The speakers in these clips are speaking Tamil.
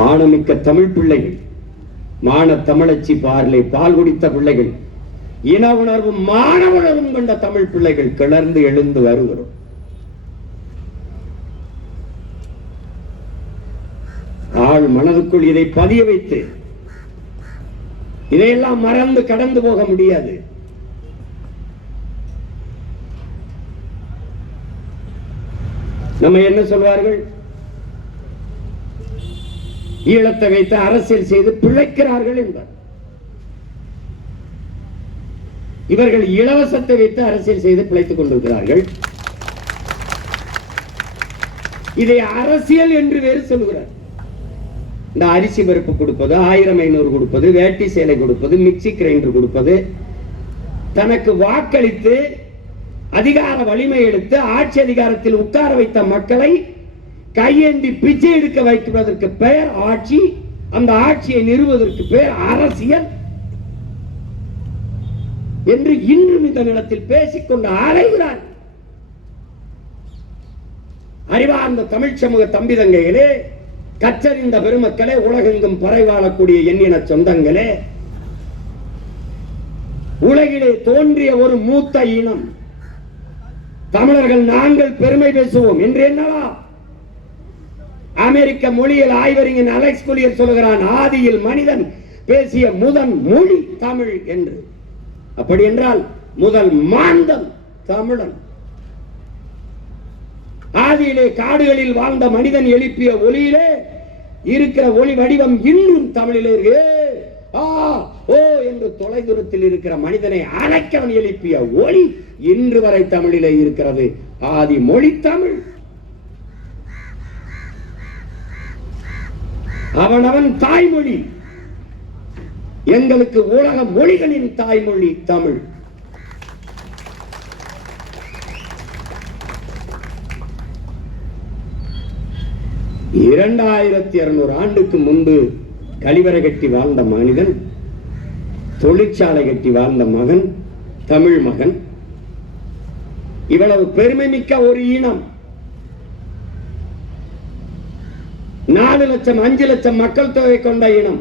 மானமிக்க தமிழ் பிள்ளைகள், மான தமிழச்சி பார்லே பால் குடித்த பிள்ளைகள், இன உணர்வும் மான உணர்வும் கொண்ட தமிழ் பிள்ளைகள் கிளர்ந்து எழுந்து வருகிறோம். ஆள் மனதுக்குள் இதை பதிய வைத்து இதையெல்லாம் மறந்து கடந்து போக முடியாது. நம்ம என்ன சொல்வார்கள்? ஈழத்தை வைத்து அரசியல் செய்து பிழைக்கிறார்கள் என்பார். இவர்கள் இலவசத்தை வைத்து அரசியல் செய்து பிழைத்துக் கொண்டிருக்கிறார்கள். இதை அரசியல் என்று வேறு சொல்கிறார். இந்த அரிசி பருப்பு கொடுப்பது, 1500 கொடுப்பது, வேட்டி சேலை கொடுப்பது, மிக்சி கிரைண்டர் கொடுப்பது, தனக்கு வாக்களித்து அதிகார வலிமை எடுத்து ஆட்சி அதிகாரத்தில் உட்கார வைத்த மக்களை கையேந்தி பிச்சை எடுக்க வைப்பதற்கு பெயர் ஆட்சி. அந்த ஆட்சியை நிறுவுவதற்கு பெயர் அரசியல் என்று இன்றும் இந்த நிலத்தில் பேசிக்கொண்டு அலைகிறார். அறிவார்ந்த தமிழ் சமூக தம்பிதங்கைகளே, கற்றறிந்த பெருமக்களே, உலகெங்கும் பறை வாழக்கூடிய எண்ணின சொந்தங்களே, உலகிலே தோன்றிய ஒரு மூத்த இனம் தமிழர்கள் நாங்கள் பெருமை பேசுவோம் என்று என்னவா? அமெரிக்க மொழியில் ஆய்வறிஞன் அலெக்ஸ் குலியர் சொல்கிறான், ஆதியில் மனிதன் பேசிய முதல் மொழி தமிழ் என்று. அப்படி என்றால் முதல் மாந்தம் தமிழன். ஆதியிலே காடுகளில் வாழ்ந்த மனிதன் எழுப்பிய ஒலியிலே இருக்கிற ஒளி வடிவம் இன்றும் தமிழிலே ஓ என்று தொலைதூரத்தில் இருக்கிற மனிதனை அழைக்கவன் எழுப்பிய ஒளி இன்று வரை தமிழிலே இருக்கிறது. ஆதி மொழி தமிழ். அவனவன் தாய்மொழி. எங்களுக்கு உலக மொழிகளின் தாய்மொழி தமிழ். (2200 ஆண்டுக்கு முன்பு கழிவறை கட்டி வாழ்ந்த மனிதன், தொழிற்சாலை கட்டி வாழ்ந்த மகன், தமிழ் மகன். இவ்வளவு பெருமை மிக்க ஒரு இனம். 4 லட்சம் 5 லட்சம் மக்கள் தொகை கொண்ட இனம்,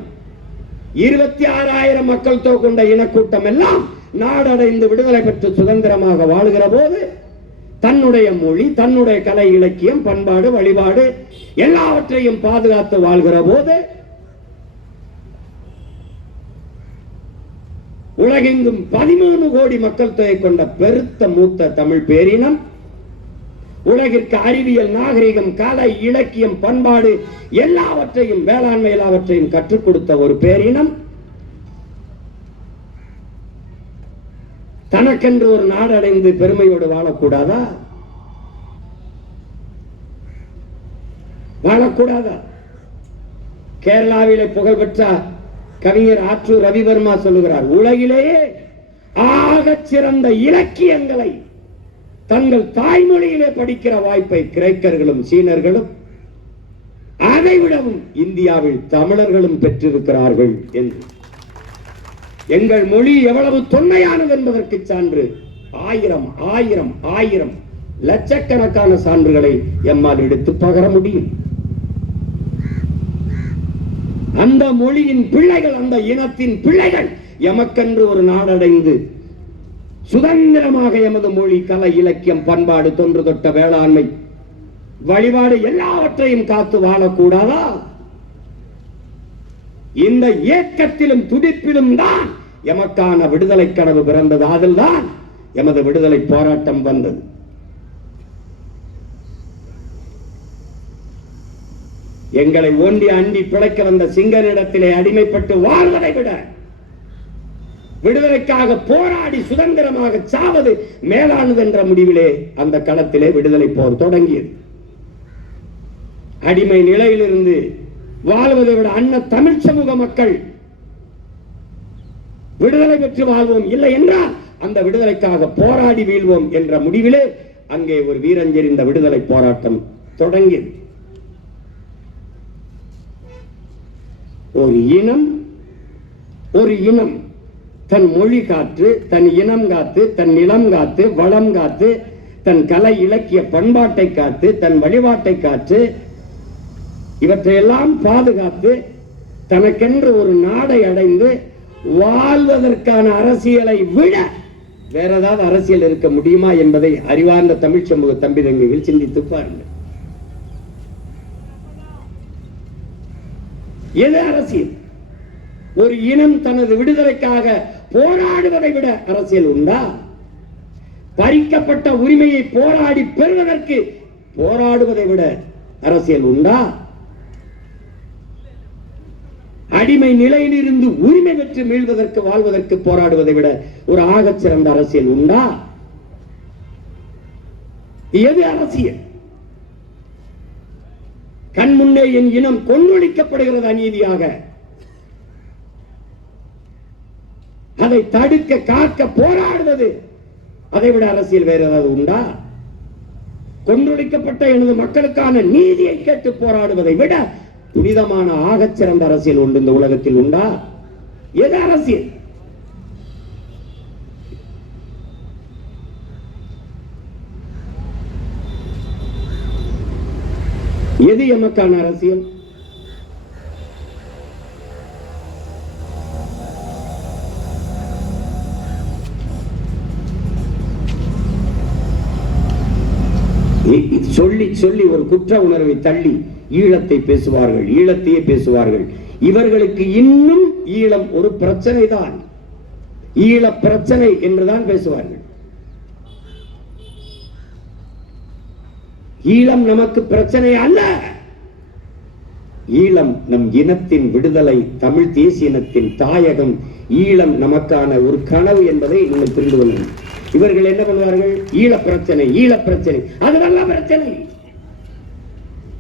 26,000 மக்கள் தொகை கொண்ட இனக்கூட்டம் எல்லாம் நாடடைந்து விடுதலை பெற்று சுதந்திரமாக வாழுகிற போது தன்னுடைய மொழி, தன்னுடைய கலை, இலக்கியம், பண்பாடு, வழிபாடு எல்லாவற்றையும் பாதுகாத்து வாழ்கிற போது உலகெங்கும் 13 கோடி மக்கள் தொகை கொண்ட பெருத்த மூத்த தமிழ் பேரினம், உலகிற்கு அறிவியல், நாகரிகம், கலை, இலக்கியம், பண்பாடு எல்லாவற்றையும், வேளாண்மை எல்லாவற்றையும் கற்றுக் கொடுத்த ஒரு பேரினம், தனக்கென்று ஒரு நாடடைந்து பெருமையோடு வாழக்கூடாதா? வாழக்கூடாதா? கேரளாவிலே புகழ்பெற்ற கவிஞர் ஆற்றூர் ரவிவர்மா சொல்லுகிறார், உலகிலேயே ஆகச் சிறந்த இலக்கியங்களை தங்கள் தாய்மொழியிலே படிக்கிற வாய்ப்பை கிரேக்கர்களும் சீனர்களும் அதைவிடவும் இந்தியாவில் தமிழர்களும் பெற்றிருக்கிறார்கள் என்று. எங்கள் மொழி எவ்வளவு தொன்மையானது என்பதற்கு சான்று 1000 லட்சக்கணக்கான சான்றுகளை எம்மால் எடுத்து பகர முடியும். அந்த மொழியின் பிள்ளைகள், அந்த இனத்தின் பிள்ளைகள் எமக்கென்று ஒரு நாடடைந்து சுதந்திரமாக எமது மொழி, கலை, இலக்கியம், பண்பாடு, தொன்று தொட்ட வேளாண்மை, வழிபாடு எல்லாவற்றையும் காத்து வாழக்கூடாதா? இந்த ஏக்கத்திலும் துடிப்பிலும் தான் எமக்கான விடுதலை கனவு பிறந்தது. அதில்தான் எமது விடுதலை போராட்டம் வந்தது. எங்களை ஓண்டி அண்டி பிழைக்க வந்த சிங்கனிடத்திலே அடிமைப்பட்டு வாழ்வதை விட விடுதலைக்காக போராடி சுதந்திரமாக சாவது மேலானது என்ற முடிவிலே அந்த களத்திலே விடுதலை போர் தொடங்கியது. அடிமை நிலையிலிருந்து வாழ்வதை விட அன்ன தமிழ் சமூக மக்கள் விடுதலை பெற்று வாழ்வோம், இல்லை என்றால் அந்த விடுதலைக்காக போராடி வீழ்வோம் என்ற முடிவிலே அங்கே ஒரு வீரஞ்செறிந்த விடுதலை போராட்டம் தொடங்கியது. ஒரு இனம் தன் மொழி காத்து, தன் இனம் காத்து, தன் நிலம் காத்து, வளம் காத்து, தன் கலை, இலக்கிய, பண்பாட்டை காத்து, தன் வழிபாட்டை காத்து இவற்றையெல்லாம் பாதுகாத்து தனக்கென்று ஒரு நாடை அடைந்து வாழ்வதற்கான அரசியலை விட வேற ஏதாவது அரசியல் இருக்க முடியுமா என்பதை அறிவார்ந்த தமிழ் சமூக தம்பி தங்கைகள் சிந்தித்து பாருங்கள். எது அரசியல்? ஒரு இனம் தனது விடுதலைக்காக போராடுவதை விட அரசியல் உண்டா? பறிக்கப்பட்ட உரிமையை போராடி பெறுவதற்கு போராடுவதை விட அரசியல் உண்டா? அடிமை நிலையிலிருந்து உரிமை பெற்று மீள்வதற்கு வாழ்வதற்கு போராடுவதை விட ஒரு ஆகச் சிறந்த அரசியல் உண்டா? எது அரசியல்? கண் முன்னே என் இனம் கொன்றொழிக்கப்படுகிறது அநீதியாக. அதை தடுக்க காக்க போராடுவது, அதை விட அரசியல் வேற ஏதாவது உண்டா? கொன்றொழிக்கப்பட்ட எனது மக்களுக்கான நீதியை கேட்டு போராடுவதை விட புனிதமான ஆகச் சிறந்த அரசியல் உண்டு இந்த உலகத்தில் உண்டா? எது அரசியல்? எது எமக்கான அரசியல்? சொல்லி சொல்லி ஒரு குற்ற உணர்வை தள்ளி ஈழத்தை பேசுவார்கள், ஈழத்தையே பேசுவார்கள். இவர்களுக்கு இன்னும் ஈழம் ஒரு பிரச்சனை தான், ஈழ பிரச்சனை என்றுதான் பேசுவார்கள். ஈழம் நமக்கு பிரச்சனை அல்ல. ஈழம் நம் இனத்தின் விடுதலை, தமிழ் தேசிய இனத்தின் தாயகம். ஈழம் நமக்கான ஒரு கனவு என்பதை நீங்கள் புரிந்து கொள்ளுங்கள். இவர்கள் என்ன பண்ணுவார்கள்? ஈழ பிரச்சனை, ஈழ பிரச்சனை, அதுவெல்லாம் பிரச்சனை.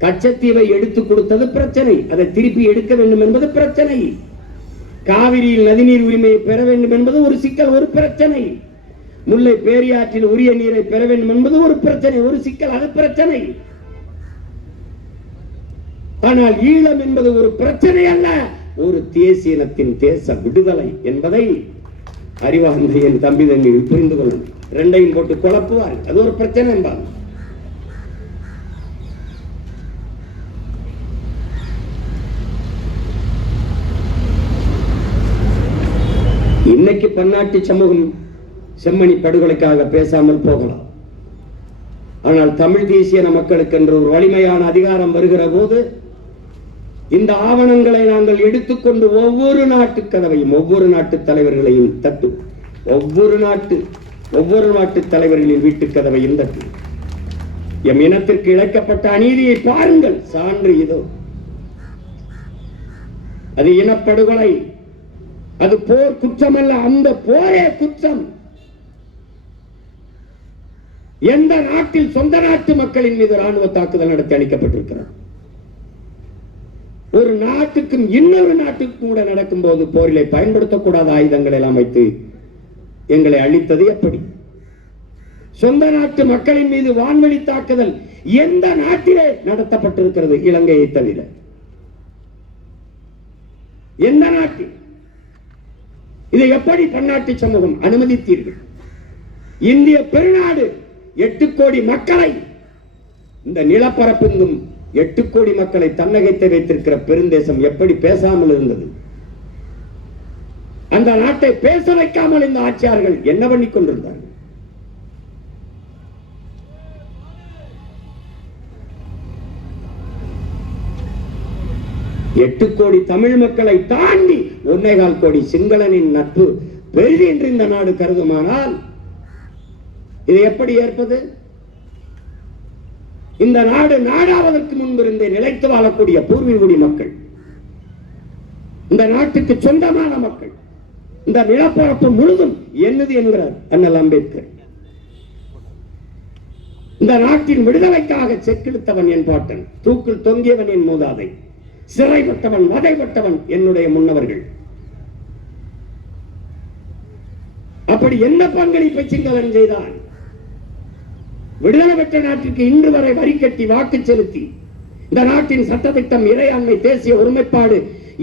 கச்சத்தீவை எடுத்துக் கொடுத்தது பிரச்சனை, அதை திருப்பி எடுக்க வேண்டும் என்பது பிரச்சனை. காவிரியில் நதிநீர் உரிமையை பெற வேண்டும் என்பது ஒரு சிக்கல், ஒரு பிரச்சனை. முல்லை பேரியாற்றில் உரிய நீரை பெற வேண்டும் என்பது ஒரு பிரச்சனை, ஒரு சிக்கல், அது பிரச்சனை. ஆனால் ஈழம் என்பது ஒரு பிரச்சனை அல்ல, ஒரு தேசிய இனத்தின் தேச விடுதலை என்பதை அறிவார்ந்த என் தம்பி தம்பிகள் புரிந்து கொள்ளும். ரெண்டையும் போட்டு குழப்புவார், அது ஒரு பிரச்சனை என்றால். இன்னைக்கு பன்னாட்டு சமூகம் செம்மணி படுகொலைக்காக பேசாமல் போகலாம். ஆனால் தமிழ் தேசிய மக்களுக்கு என்று ஒரு வலிமையான அதிகாரம் வருகிற போது இந்த ஆவணங்களை நாங்கள் எடுத்துக்கொண்டு ஒவ்வொரு நாட்டு கதவையும், ஒவ்வொரு நாட்டு தலைவர்களையும் தட்டும், ஒவ்வொரு நாட்டு தலைவர்களின் வீட்டு கதவையும் தட்டும். எம் இனத்திற்கு இழைக்கப்பட்ட அநீதியை பாருங்கள், சான்று இதோ. அது இனப்படுகொலை, அது போர் குற்றம் அல்ல, அந்த போரே குற்றம். எந்த நாட்டில் சொந்த நாட்டு மக்களின் மீது ராணுவ தாக்குதல் நடத்தி அளிக்கப்பட்டிருக்கிறது? ஒரு நாட்டுக்கும் இன்னொரு நாட்டுக்கும் கூட நடக்கும் போது போரிலே பயன்படுத்தக்கூடாத ஆயுதங்களை எல்லாம் வைத்து எங்களை அழித்தது எப்படி? சொந்த நாட்டு மக்களின் மீது வான்வழி தாக்குதல் எந்த நாட்டிலே நடத்தப்பட்டிருக்கிறது? இலங்கையை தவிர எந்த நாட்டில்? இதை எப்படி பன்னாட்டு சமூகம் அனுமதித்தீர்கள்? இந்திய பெருநாடு 8 கோடி மக்களை, இந்த நிலப்பரப்பெங்கும் 8 கோடி மக்களை தன்னகத்தை வைத்திருக்கிற பெருந்தேசம் எப்படி பேசாமல் இருந்தது? அந்த நாட்டை பேச வைக்காமல் இந்த ஆட்சியாளர்கள் என்ன பண்ணி கொண்டிருந்தார்கள்? எட்டு கோடி தமிழ் மக்களை தாண்டி 1.25 கோடி சிங்களனின் நட்பு பெரிது என்று இந்த நாடு கருதுமானால் இதை எப்படி ஏற்பது? இந்த நாடு நாடாவதற்கு முன்பு இருந்தே நிலைத்து வாழக்கூடிய பூர்வீகுடி மக்கள், இந்த நாட்டுக்கு சொந்தமான மக்கள், இந்த நிலப்பரப்பு முழுதும் என்னது என்கிறார் அண்ணல் அம்பேத்கர். இந்த நாட்டின் விடுதலைக்காக செக்கிழுத்தவன் என் பாட்டன், தூக்கில் தொங்கியவன் என் மூதாதை, சிறைப்பட்டவன் வதைப்பட்டவன் என்னுடைய முன்னவர்கள். அப்படி என்ன பங்களிப்பை சிங்களன் செய்தான்? விடுதலை பெற்ற நாட்டிற்கு இன்று வரை வரி கட்டி வாக்கு செலுத்தி இந்த நாட்டின் சட்டத்திட்டம், இறையாண்மை, தேசிய ஒருமைப்பாடு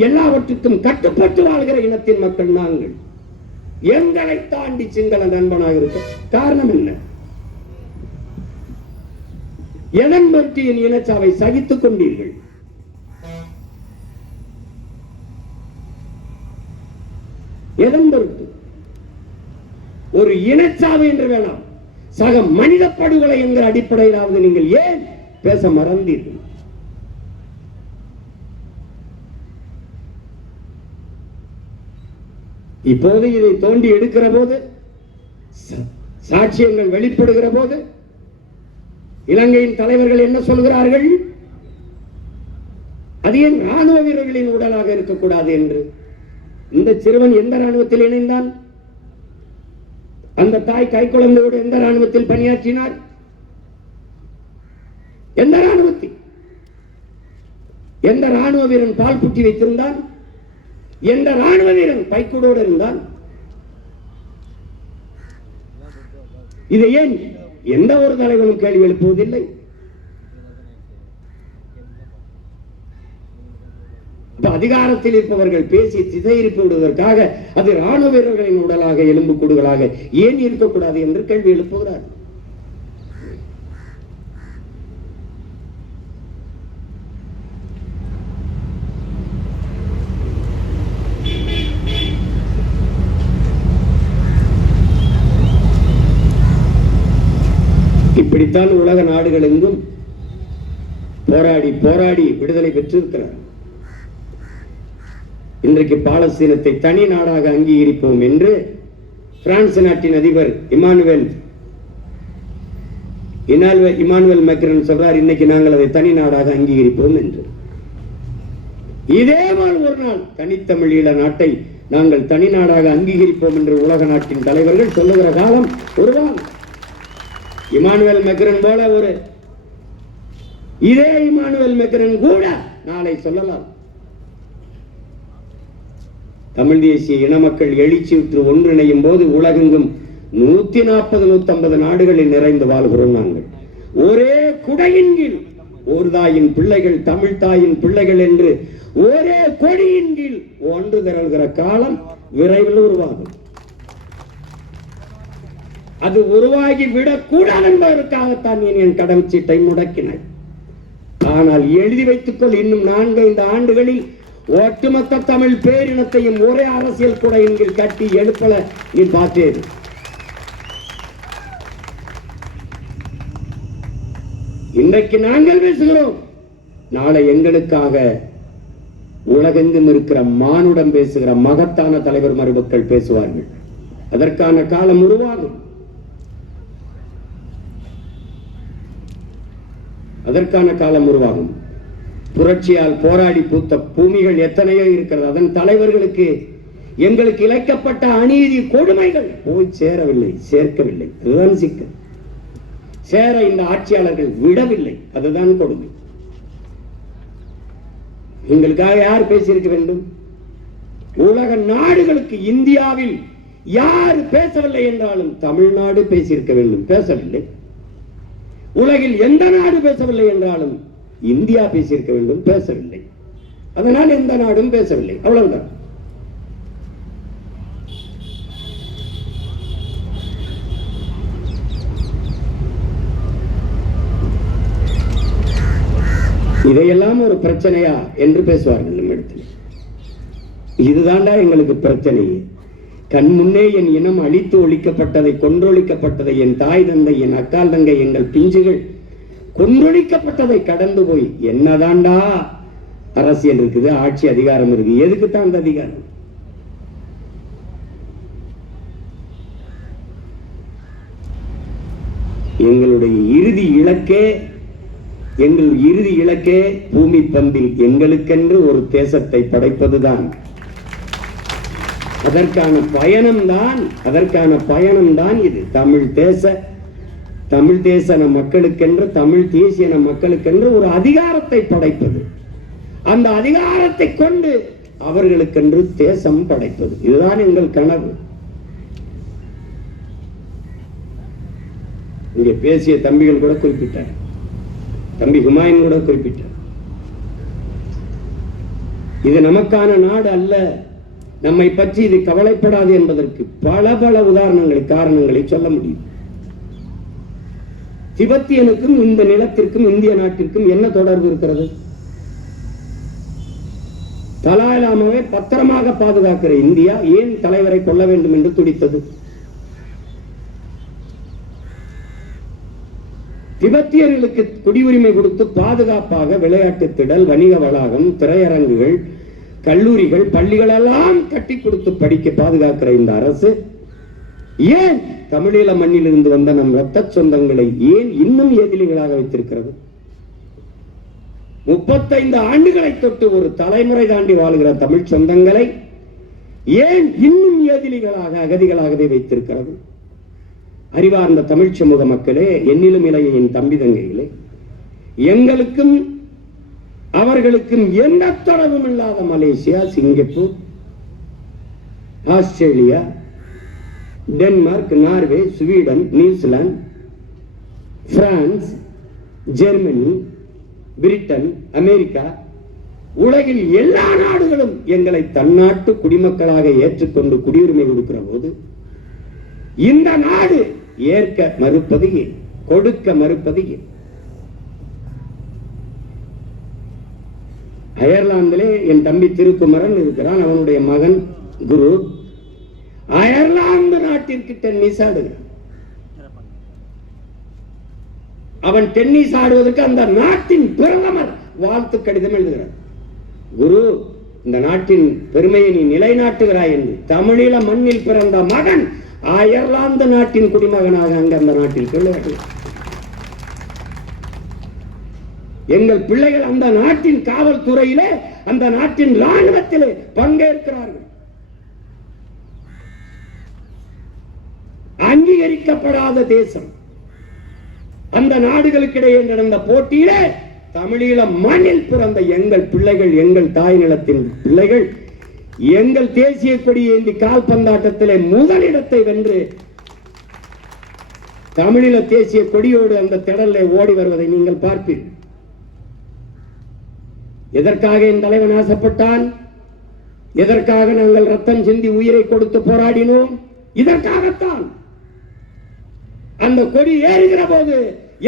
எல்லாவற்றுக்கும் கட்டுப்பட்டு வாழ்கிற இனத்தின் மக்கள் நாங்கள். எங்களை தாண்டி சிங்கள நண்பனாக இருக்க காரணம் என்ன? எதன் பற்றி என் இனச்சாவை சகித்துக் கொண்டீர்கள்? எதன் பொருட்டு? ஒரு இனச்சாவு என்று வேணாம், சக மனித படுகொலை என்கிற அடிப்படையிலாவது நீங்கள் ஏன் பேச மறந்தீர்கள்? இப்போது இதை தோண்டி எடுக்கிற போது, சாட்சியங்கள் வெளிப்படுகிற போது இலங்கையின் தலைவர்கள் என்ன சொல்கிறார்கள்? அது ஏன் ராணுவ வீரர்களின் உடலாக இருக்கக்கூடாது என்று. இந்த சிறுவன் எந்த ராணுவத்தில் இணைந்தான்? அந்த தாய் கை குழந்தையோடு எந்த ராணுவத்தில் பணியாற்றினார்? எந்த ராணுவத்தில்? எந்த ராணுவ வீரன் பால் புட்டி வைத்திருந்தான்? எந்த ராணுவ வீரன் பைக்கூடோடு இருந்தான்? இதை ஏன் எந்த ஒரு தலைவனும் கேள்வி எழுப்புவதில்லை? அதிகாரத்தில் இருப்பவர்கள் பேசி திசையிருப்பு விடுவதற்காக அது ராணுவ வீரர்களின் உடலாக எலும்பு கூடுகளாக ஏன் இருக்கக்கூடாது என்று கேள்வி எழுப்புகிறார். இப்படித்தான் உலக நாடுகள் எங்கும் போராடி போராடி விடுதலை பெற்றிருக்கிறார். இன்றைக்கு பாலஸ்தீனத்தை தனி நாடாக அங்கீகரிப்போம் என்று பிரான்ஸ் நாட்டின் அதிபர் இமானுவேல் மேக்ரான் சொல்றார். இன்னைக்கு நாங்கள் அதை தனி நாடாக அங்கீகரிப்போம் என்று. இதேபோல் ஒரு நாள் தனித்தமிழீழ நாட்டை நாங்கள் தனி நாடாக அங்கீகரிப்போம் என்று உலக நாட்டின் தலைவர்கள் சொல்லுகிற காலம் உருவாகும். இமானுவேல் மேக்ரான் போல ஒரு இதே இமானுவேல் மேக்ரான் கூட நாளை சொல்லலாம், தமிழ் தேசிய இன மக்கள் எழுச்சியுற்று ஒன்றிணையும் போது உலகெங்கும் 140-150 நாடுகளில் நிறைந்து வாழ்கிறோம். நாங்கள் ஒரே குடையின் கீழ் ஒரு தாயின் பிள்ளைகள், தமிழ் தாயின் பிள்ளைகள் என்று ஒரே கொடியின் கீழ் ஒன்று திரள்கிற காலம் விரைவில் உருவாகும். அது உருவாகி விடக்கூடாது என்பதற்காகத்தான் என் கடவுச்சீட்டை முடக்கினாய். ஆனால் எழுதி வைத்துக்கொள், இன்னும் 4-5 ஆண்டுகளில் ஒட்டுமொத்த தமிழ் பேரினத்தையும் ஒரே அரசியல் கூட எங்கள் கட்டி எழுப்பல நீ பார்த்தேன். இன்றைக்கு நாங்கள் பேசுகிறோம், நாளை எங்களுக்காக உலகெங்கும் இருக்கிற மானுடம் பேசுகிற மகத்தான தலைவர் மருமக்கள் பேசுவார்கள். அதற்கான காலம் உருவாகும். அதற்கான காலம் உருவாகும். புரட்சியால் போராடி பூத்த பூமிகள் எத்தனையோ இருக்கிறது. அதன் தலைவர்களுக்கு எங்களுக்கு இழைக்கப்பட்ட அநீதி கொடுமைகள் போய் சேரவில்லை, சேர்க்கவில்லை. அதுதான் சிக்கல். சேர இந்த ஆட்சியாளர்கள் விடவில்லை, அதுதான் கொடுமை. எங்களுக்காக யார் பேசியிருக்க வேண்டும்? உலக நாடுகளுக்கு இந்தியாவில் யார் பேசவில்லை என்றாலும் தமிழ்நாடு பேசியிருக்க வேண்டும், பேசவில்லை. உலகில் எந்த நாடு பேசவில்லை என்றாலும் இந்தியா பேசியிருக்க வேண்டும், பேசவில்லை. அதனால் எந்த நாடும் பேசவில்லை, அவ்வளவுதான். இதையெல்லாம் ஒரு பிரச்சனையா என்று பேசுவார்கள் நம்மிடத்தில். இதுதான்டா எங்களுக்கு பிரச்சனையே. கண் முன்னே என் இனம் அழித்து ஒழிக்கப்பட்டதை, கொன்றொழிக்கப்பட்டதை, என் தாய் தந்தை, என் அக்கால் தங்கை, எங்கள் பிஞ்சுகள் கொன்றொழிக்கப்பட்டதை கடந்து போய் என்னதான்டா அரசியல் இருக்குது, ஆட்சி அதிகாரம் இருக்கு, எதுக்குத்தான் அந்த அதிகாரம்? எங்களுடைய இறுதி இலக்கே பூமி பந்தில் எங்களுக்கென்று ஒரு தேசத்தை படைப்பதுதான். அதற்கான பயணம்தான் இது. தமிழ் தேச மக்களுக்கென்று, தமிழ் தேசிய மக்களுக்கென்று ஒரு அதிகாரத்தை படைப்பது, அந்த அதிகாரத்தை கொண்டு அவர்களுக்கென்று தேசம் படைப்பது, இதுதான் எங்கள் கனவு. இங்கே பேசிய தம்பிகள் கூட குறிப்பிட்டார், தம்பி ஹுமாயூன் கூட குறிப்பிட்டார், இது நமக்கான நாடு அல்ல, நம்மை பற்றி இது கவலைப்படாது என்பதற்கு பல உதாரணங்களை, காரணங்களை சொல்ல முடியும். திபெத்தியனுக்கும் இந்த நிலத்திற்கும் இந்திய நாட்டிற்கும் என்ன தொடர்பு இருக்கிறது? தலாய் லாமாவை பத்திரமாக பாதுகாக்கிற இந்தியா ஏன் தலைவரை கொல்ல வேண்டும் என்று துடித்தது? திபெத்தியர்களுக்கு குடியுரிமை கொடுத்து பாதுகாப்பாக விளையாட்டு திடல், வணிக வளாகம், திரையரங்குகள், கல்லூரிகள், பள்ளிகள் எல்லாம் கட்டி கொடுத்து படிக்க பாதுகாக்கிற இந்த அரசு ஏன் தமிழீழ மண்ணில் இருந்து வந்த நம் ரத்த சொந்தங்களை ஏன் இன்னும் எதிரிகளாக வைத்திருக்கிறது? 35 ஆண்டுகளை தொட்டு ஒரு தலைமுறை தாண்டி வாழ்கிற தமிழ் சொந்தங்களை ஏன் இன்னும் எதிரிகளாக, அகதிகளாகவே வைத்திருக்கிறது? அறிவார்ந்த தமிழ் சமூக மக்களே, என்னிலும் இளையின் தம்பி தங்கைகளே, எங்களுக்கும் அவர்களுக்கும் எந்த தொடர்பும் இல்லாத Malaysia, Singapore, Australia, Denmark, Norway, Sweden, New Zealand, France, Germany, Britain, America, உலகில் எல்லா நாடுகளும் எங்களை தன்னாட்டு குடிமக்களாக ஏற்றுக்கொண்டு குடியுரிமை கொடுக்கிற போது இந்த நாடு ஏற்க மறுப்பது ஏன்? கொடுக்க மறுப்பது ஏன்? அயர்லாந்திலே என் தம்பி திருக்குமரன் இருக்கிறான். அவனுடைய மகன் குரு அயர்லாந்து நாட்டிற்கு டென்னிஸ் ஆடுகிறான். அவன் டென்னிஸ் ஆடுவதற்கு அந்த நாட்டின் பிரதமர் வாழ்த்து கடிதம் எழுதுகிறார். குரு, இந்த நாட்டின் பெருமையை நீ நிலைநாட்டுகிறாய் என்று. தமிழீழ மண்ணில் பிறந்த மகன் அயர்லாந்து நாட்டின் குடிமகனாக அங்க அந்த நாட்டில் விளையாடுகிறார். எங்கள் பிள்ளைகள் அந்த நாட்டின் காவல்துறையிலே, அந்த நாட்டின் ராணுவத்திலே பங்கேற்கிறார்கள். அங்கீகரிக்கப்படாத தேசம். அந்த நாடுகளுக்கிடையே நடந்த போட்டியிலே தமிழீழ மண்ணில் பிறந்த எங்கள் பிள்ளைகள், எங்கள் தாய் நிலத்தின் பிள்ளைகள், எங்கள் தேசிய கொடியை ஏந்தி கால்பந்தாட்டத்திலே முதலிடத்தை வென்று தமிழீழ தேசிய கொடியோடு அந்த திடலை ஓடி வருவதை நீங்கள் பார்ப்பீர்கள். எதற்காக என் தலைவன் ஆசைப்பட்டான்? எதற்காக நாங்கள் ரத்தம் சிந்தி உயிரை கொடுத்து போராடினோம்? இதற்காகத்தான். அந்த கொடி ஏறுகிற போது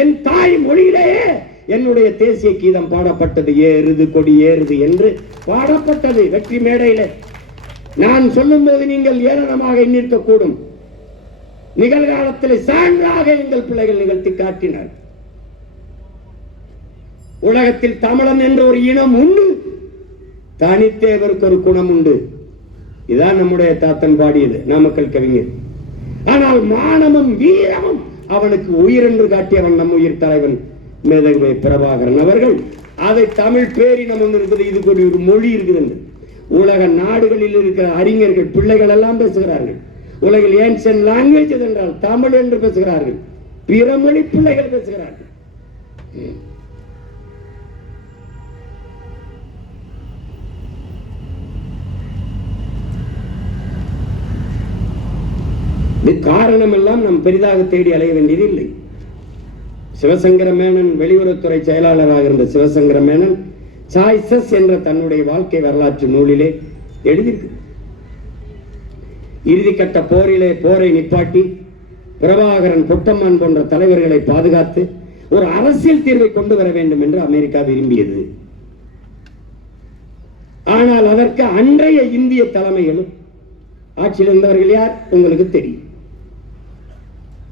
என் தாய் மொழியிலேயே என்னுடைய தேசிய கீதம் பாடப்பட்டது. ஏறுது கொடி ஏறுது என்று பாடப்பட்டது வெற்றி மேடையில. நான் சொல்லும் போது நீங்கள் ஏளனமாக எண்ணிருக்க கூடும். நிகழ்காலத்தில் சான்றாக எங்கள் பிள்ளைகள் நிகழ்த்தி காட்டினார். உலகத்தில் தமிழன் என்ற ஒரு இனம் உண்டு, தனித்தேவருக்கு ஒரு குணம் உண்டு. இதான் நம்முடைய தாத்தன் பாடியது, நாமக்கல் கவிஞர். ஆனால் மானமும் வீரமும் அவனுக்கு உயிர் என்று காட்டியவன் நம் உயிர் தலைவன் மேதகு பிரபாகரன் அவர்கள். அதை தமிழ் பேரினம் ஒன்று இருக்குது, இது கூட ஒரு மொழி இருக்குது என்று உலக நாடுகளில் இருக்கிற அறிஞர்கள் பிள்ளைகள் எல்லாம் பேசுகிறார்கள். உலகில் ஏன்ஷியன்ட் லாங்குவேஜ் என்றால் தமிழ் என்று பேசுகிறார்கள். பிற மொழி பிள்ளைகள் பேசுகிறார்கள். காரணம் எல்லாம் நாம் பெரிதாக தேடி அலைய வேண்டியது இல்லை. சிவசங்கர மேனன், வெளியுறவுத்துறை செயலாளராக இருந்த சிவசங்கர மேனன் சாய்ஸஸ் என்ற தன்னுடைய வாழ்க்கை வரலாற்று நூலிலே எழுதியிருக்கு. இறுதிக்கட்ட போரிலே போரை நிப்பாட்டி பிரபாகரன், பொட்டம்மான் போன்ற தலைவர்களை பாதுகாத்து ஒரு அரசியல் தீர்வை கொண்டு வர வேண்டும் என்று அமெரிக்கா விரும்பியது. ஆனால் அதற்கு அன்றைய இந்திய தலைமைகளும் ஆட்சியில் இருந்தவர்கள் யார் உங்களுக்கு தெரியும்.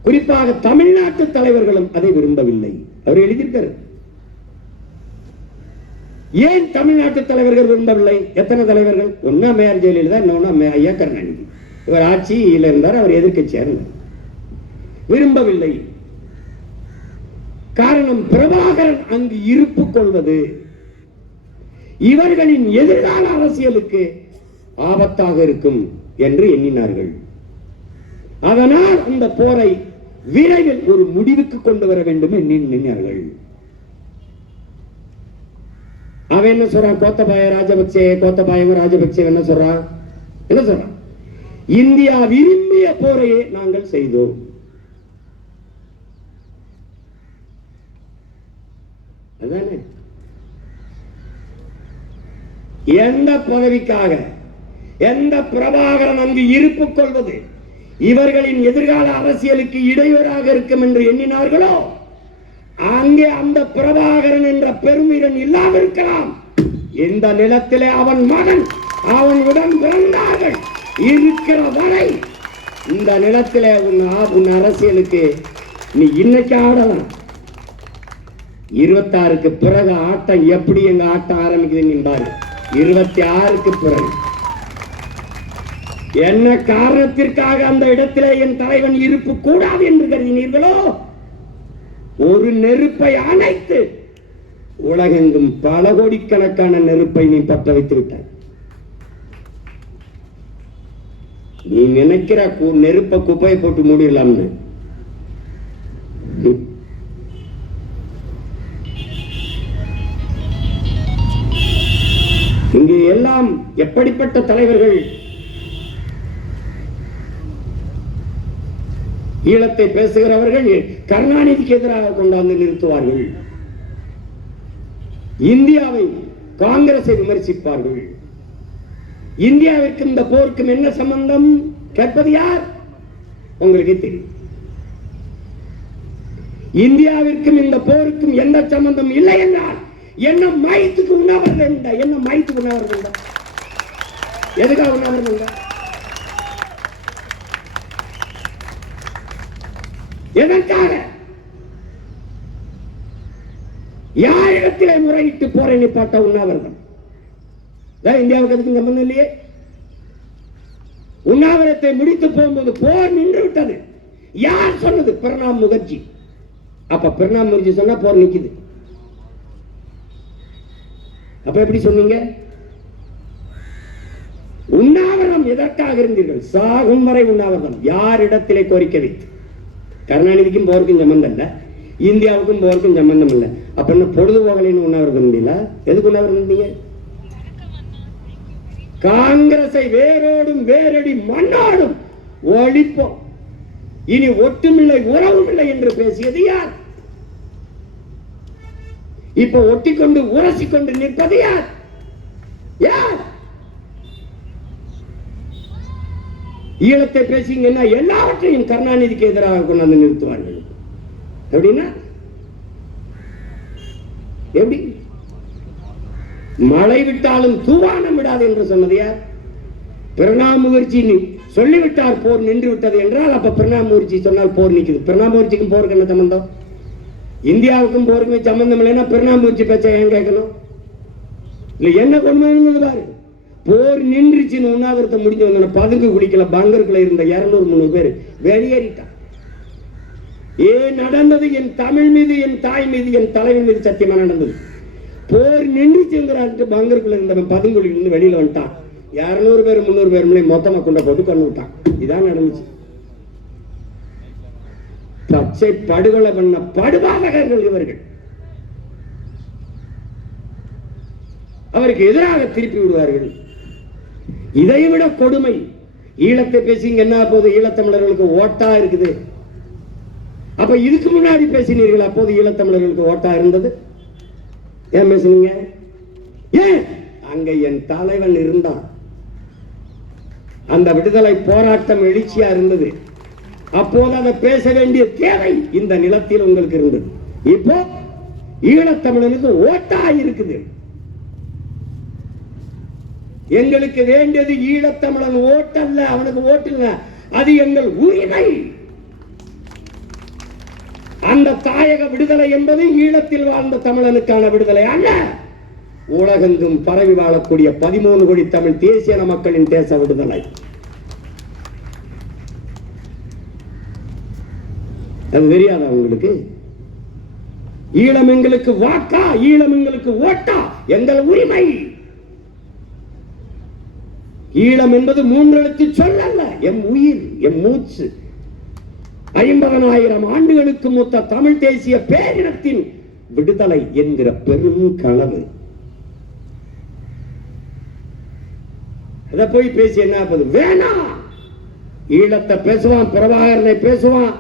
குறிப்பாக தமிழ்நாட்டு தலைவர்களும் அதை விரும்பவில்லை. அவர் எழுதியிருக்காரு. ஏன் தமிழ்நாட்டு தலைவர்கள் விரும்பவில்லை? எத்தனை தலைவர்கள்? ஒன்னா மேயர் ஜெயலலிதா, இன்னொன்னா ஐயா கருணாநிதி. இவர் ஆட்சியில் இருந்தார், அவர் எதிர்க்கட்சியா இருந்தார். விரும்பவில்லை. காரணம், பிரபாகரன் அங்கு இருப்பு கொள்வது இவர்களின் எதிர்கால அரசியலுக்கு ஆபத்தாக இருக்கும் என்று எண்ணினார்கள். அதனால் அந்த போரை விரைவில் ஒரு முடிவுக்கு கொண்டு வர வேண்டும் என்று எண்ணினார்கள். அவன் என்ன சொல்றான்? கோத்தபாய ராஜபக்சே என்ன சொல்றான்? இந்தியா விரும்பிய போரையே நாங்கள் செய்தோம். அதானே? எந்த பதவிக்காக, எந்த பிரபாகரன் அங்கு இருப்பு கொள்வது இவர்களின் எதிர்கால அரசியலுக்கு இடையூறாக இருக்கும் என்று எண்ணினார்களோ, அங்கே அந்த பிரபாகரன் என்ற பெருமிரன் இல்லாமல் இருக்கலாம். இந்த நிலத்திலே அவன் மகன் அவனுடன் பிறந்தார்கள் இருக்கிற வரை இந்த நிலத்திலே உன் அரசியலுக்கு நீ இன்னைக்கு ஆடலாம். 26க்கு பிறகு ஆட்டம் எப்படி எங்க ஆட்டம் ஆரம்பிக்குது என்பாரு. 26க்கு பிறகு என்ன காரணத்திற்காக அந்த இடத்திலே என் தலைவன் இருப்பு கூடாது என்று கருதினீர்களோ, ஒரு நெருப்பை அணைத்து உலகெங்கும் பல கோடிக்கணக்கான நெருப்பை நீ பற்ற வைத்து விட்டாய். நீ நினைக்கிற நெருப்ப குப்பையை போட்டு மூடிடலாம்னு. இங்கு எல்லாம் எப்படிப்பட்ட தலைவர்கள் ஈழத்தை பேசுகிறவர்கள் கருணாநிதிக்கு எதிராக கொண்டாந்து நிறுத்துவார்கள். இந்தியாவை காங்கிரஸை விமர்சிப்பார்கள். இந்தியாவிற்கும் இந்த போருக்கும் என்ன சம்பந்தம் கேட்பது யார்? உங்களுக்கு தெரியும். இந்தியாவிற்கும் இந்த போருக்கும் எந்த சம்பந்தம் இல்லை என்றால் என்ன மயத்துக்கு உண்ணாவிரதம் உண்டா? என்ன மயத்துக்கு உண்ணாவிரதம் உண்டா? எதுக்காக உண்ணாவிரதம் உண்டா? எதற்காக? யாரிடத்திலே முறையிட்டு போரை நிப்பாட்ட உண்ணாவிரதம்? இந்தியாவுக்கு அதுக்கு சம்பந்தம் இல்லையே. உண்ணாவிரத்தை முடித்து போகும்போது போர் நின்று விட்டது. யார் சொன்னது? பிரணாப் முகர்ஜி. அப்ப பிரணாப் முகர்ஜி சொன்னா போர் நிக்குது. அப்ப எப்படி சொன்னீங்க? உண்ணாவிரதம் எதற்காக இருந்தீர்கள்? சாகும் வரை உண்ணாவிரதம். யாரிடத்திலே கோரிக்கை வைத்து? கருணாநிதிக்கும் போருக்கும் சம்பந்தம் இல்ல, இந்தியாவுக்கும் போருக்கும் சம்பந்தம் இல்ல. அப்ப என்ன பொழுது போகலைன்னு உண்ணாவிரதம் முடியல? எதுக்கு உண்ணாவிரதம் இருந்தீங்க? காங்கிரஸை வேரோடும் வேரடி மண்ணாடும் ஒழிப்போம், இனி ஒட்டுமில்லை உறவும் இல்லை என்று பேசியது யார்? இப்ப ஒட்டிக்கொண்டு உரசிக்கொண்டு நிற்பது யார்? யார்? ஈழத்தை பேசிங்கன்னா எல்லாவற்றையும் கருணாநிதிக்கு எதிராக கொண்டாந்து நிறுத்துவார்கள். எப்படின்னா எப்படி? மழை விட்டாலும் தூவானம் விடாது என்று சொன்னது யார்? பிரணாப் முகர்ஜி சொல்லிவிட்டார் போர் நின்று விட்டது என்றால் அப்ப பிரணாப் முகர்ஜி சொன்னால் போர் நிற்குது. பிரணாப் முகர்ஜிக்கும் போருக்கு என்ன சம்பந்தம்? இந்தியாவுக்கும் போருக்குமே சம்பந்தம் இல்லைன்னா பிரணாப் முகர்ஜி பேச்ச ஏன் கேட்கணும்? இல்ல என்ன கொண்டு இருந்தது பாரு. போர் நின்றுச்சுன்னு உண்ணாவிரதம் முடிஞ்சு வந்த பதுங்கு குடிக்கல பங்கருக்குள்ள இருந்த 200-300 பேர் வெளியேறிட்டான். ஏன் நடந்தது? என் தமிழ் மீது, என் தாய் மீது, என் தலைவன் மீது சத்தியமா நடந்தது. போர் நின்றுச்சுங்கிறாரு பங்கருக்குள்ள இருந்தவன் பதுங்குடியில இருந்து வெளியில வந்துட்டான். 200 பேர் 300 பேர் மொத்தமா கொண்ட போட்டு கொண்டு விட்டான். இதான் நடந்துச்சு. பச்சை படுகொலை பண்ண படுபாதகர்கள் இவர்கள். அவருக்கு எதிராக திருப்பி விடுவார்கள். இதைவிட கொடுமை. ஈழத்தை பேசிங்க என்ன போது? ஈழத்தமிழர்களுக்கு ஓட்டா இருக்குது. அப்ப இதுக்கு முன்னாடி பேசினீர்கள், அப்போது ஈழத்தமிழர்களுக்கு ஓட்டா இருந்தது. ஏன் பேசுனீங்க? ஏன்? அங்க என் தலைவன் இருந்தான். அந்த விடுதலை போராட்டம் எழுச்சியா இருந்தது. அப்போது அதை பேச வேண்டிய தேவை இந்த நிலத்தில் உங்களுக்கு இருந்தது. இப்போ ஈழத்தமிழனுக்கு ஓட்டா இருக்குது. எங்களுக்கு வேண்டியது ஈழத்தமிழன் ஓட்டல்ல, அவனுக்கு ஓட்டு இல்ல, அது எங்கள் உரிமை. அந்த தாயக விடுதலை என்பது ஈழத்தில் வாழ்ந்த தமிழனுக்கான விடுதலை அல்ல, உலகெங்கும் பரவி வாழக்கூடிய 13 கோடி தமிழ் தேசிய மக்களின் தேச விடுதலை. அது தெரியாதா உங்களுக்கு? ஈழம் எங்களுக்கு வாக்கா, ஈழம் எங்களுக்கு ஓட்டா, எங்கள் உரிமை. ஈழம் என்பது 3 எழுத்து சொல்லல்ல, எம் உயிர், எம் மூச்சு. 50,000 ஆண்டுகளுக்கு மூத்த தமிழ் தேசிய பேரினத்தின் விடுதலை என்கிற பெரும் கனவு. அதை போய் பேசி என்ன வேணாம். ஈழத்தை பேசுவான், பிரபாகரனை பேசுவான்,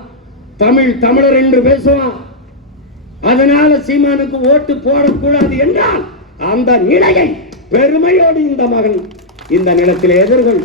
தமிழர் என்று பேசுவான். அதனால சீமானுக்கு ஓட்டு போடக்கூடாது என்றால் அந்த நிலையை பெருமையோடு இந்த மகன் இந்த நிலத்தில் எதிர்கொள்.